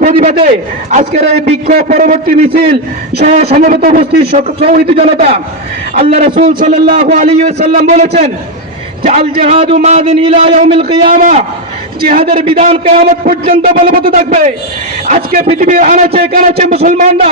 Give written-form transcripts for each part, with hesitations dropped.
প্রতিবাদে আজকের এই বিক্ষোভ পরবর্তী মিছিল সহ সমবেত উপস্থিত সৌহিত জনতা, আল্লাহ রাসূল সাল্লাল্লাহু আলাইহি ওয়াসাল্লাম বলেছেন যে আল জিহাদু মাদিন ইলা ইয়াউমিল কিয়ামা, জিহাদের বিধান কিয়ামত পর্যন্ত বলবৎ থাকবে। আজকে পৃথিবীর আনাচে কানাচে মুসলমানরা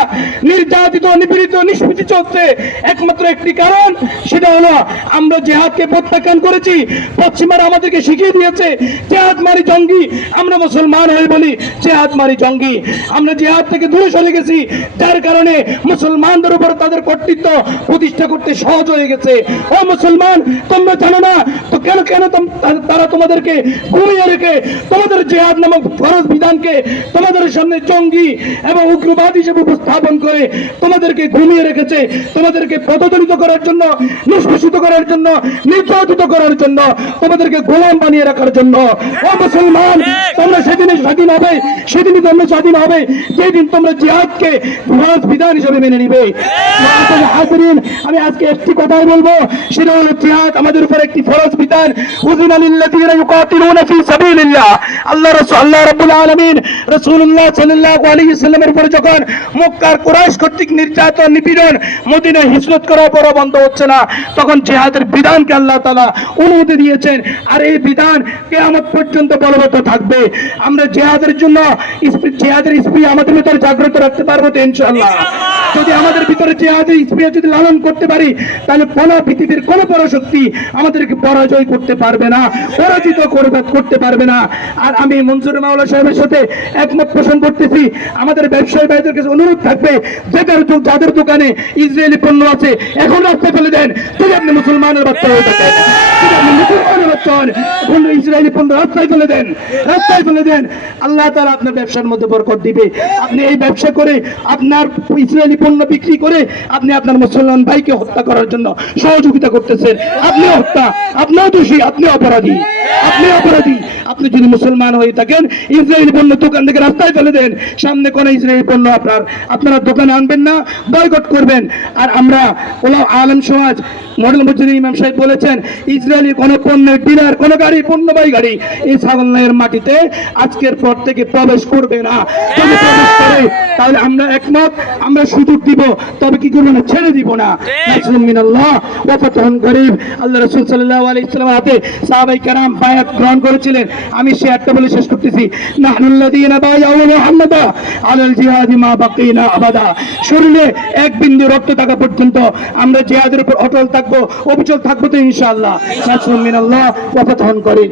নির্যাতিত, নিপীড়িত, নিষ্পেষিত হচ্ছে একমাত্র একটি কারণ, সেটা হলো আমরা জিহাদকে প্রত্যাখ্যান করেছি। পশ্চিমারা আমাদেরকে শিখিয়ে দিয়েছে জিহাদ মারি জঙ্গি, আমরা মুসলমান হয়ে বলি জিহাদ মারি জঙ্গি। আমরা জিহাদ থেকে দূরে সরে গেছি, যার কারণে মুসলমানদের উপর তাদের কর্তৃত্ব প্রতিষ্ঠা করতে সহজ হয়ে গেছে। ও মুসলমান, তোমরা জানো না তো কেন কেন তারা তোমাদেরকে ঘুমিয়ে রেখে তোমাদের জিহাদ নামক ফরজ বিধানকে তোমাদের সামনে জঙ্গি এবং উগ্রবাদ হিসেবে উপস্থাপন করে তোমাদেরকে ঘুমিয়ে রেখেছে, তোমাদেরকে পদদলিত করার জন্য, নিষ্পেষিত করার জন্য, নির্যাতিত করার জন্য, তোমাদেরকে গোলাম বানিয়ে রাখার জন্য। ও মুসলমান, তোমরা সেদিনে স্বাধীন হবে, সেদিনই তোমরা স্বাধীন হবে যেদিন তোমরা জিহাদকে ফরজ বিধান হিসেবে মেনে নিবে। হাজিরিন, আমি আজকে একটি কথাই বলবো, সেটা হলো জিহাদ আমাদের উপর একটি ফরজ বিধান। উযিনা লিল্লাযীনা ইউকাতিলুনা ফি সাবিলিল্লাহ। আল্লাহ রাব্বুল আলামিন রাসূলুল্লাহ সাল্লাল্লাহু আলাইহি ওয়াসাল্লামের উপর যখন মক্কার কুরাইশ কর্তৃক নির্যাতন, নিপীড়ন মদিনায় হিজরত করার পরও বন্ধ হচ্ছে না, তখন জিহাদের বিধানকে আল্লাহ তাআলা অনুমতি দিয়েছেন, আর এই বিধান কিয়ামত পর্যন্ত বলবৎ থাকবে। আমরা জিহাদের জন্য জিহাদের স্পৃহা আমাদের ভিতরে জাগ্রত রাখতে পারবো তো ইনশাআল্লাহ? যদি আমাদের ভিতরে জিহাদের স্পৃহা যদি লালন করতে পারি, তাহলে কোনো পৃথিবীর কোনো পরাশক্তি আমাদেরকে পরাজয় করতে পারবে না, পরাজিত করতে পারবে না। আর আমি মনসুর মাওলা সাহেবের সাথে একমত পোষণ করতেছি। আমাদের ব্যবসায়ী ভাইদের কাছে অনুরোধ থাকবে, যাদের দোকানে ইসরায়েলি পণ্য আছে এখন রাস্তায় ফেলে দেন। যদি আপনি মুসলমানের বাচ্চা হয়ে থাকেন, যদি আপনি মুসলমানের বাচ্চা হন, ইসরায়েলি পণ্য রাস্তায় ফেলে দেন, রাস্তায় ফেলে দেন। আল্লাহ তাআলা আপনার ব্যবসার মধ্যে বরকত দিবে। আপনি এই ব্যবসা করে, আপনার ইসরায়েলি পণ্য বিক্রি করে আপনি আপনার মুসলমান ভাইকে হত্যা করার জন্য সহযোগিতা করতেছেন। আপনিও হত্যা, আপনিও দোষী, আপনিও অপরাধী, আপনি অপরাধী। আপনি যদি মুসলমান হয়ে থাকেন, ইসরায়েলি পণ্য দোকান থেকে রাস্তায় ফেলে দেন, সামনে কোন ইসরায়েলি পণ্য আপনারা দোকানে আনবেন না, বয়কট করবেন। আর আমরা আলেম সমাজ, মডেল মসজিদের ইমাম সাহেব বলেছেন, ইসরায়েলি কোন পণ্যের ডিলার, কোন গাড়ি, পণ্যবাহী গাড়ি এই ছাগলনাইয়ের মাটিতে আজকের পর থেকে প্রবেশ করবে না। যদি প্রবেশ করে তাহলে আমরা একমত, আমরা সুযোগ দিব, তবে কি করবো না, ছেড়ে দিব না। নাসরুম মিনাল্লাহ ওয়া ফাতহুন করিব। আল্লাহ রাসূল সাল্লাল্লাহু আলাইহি ওয়াসাল্লামের হাতে সাহাবায়ে কেরাম বায়াত গ্রহণ করেছিলেন। আমি সে একটা বলে শেষ করতেছি, নাহনুল্লাযীনা বায়াউ মুহাম্মাদা আলাল জিহাদি মা বাকিনা আবাদা। শরীরে এক বিন্দু রক্ত থাকা পর্যন্ত আমরা জিহাদের উপর অটল থাকবো, অবিচল থাকবো তো ইনশাআল্লাহ। নাসরুম মিনাল্লাহ ওয়া ফাতহুন করিব।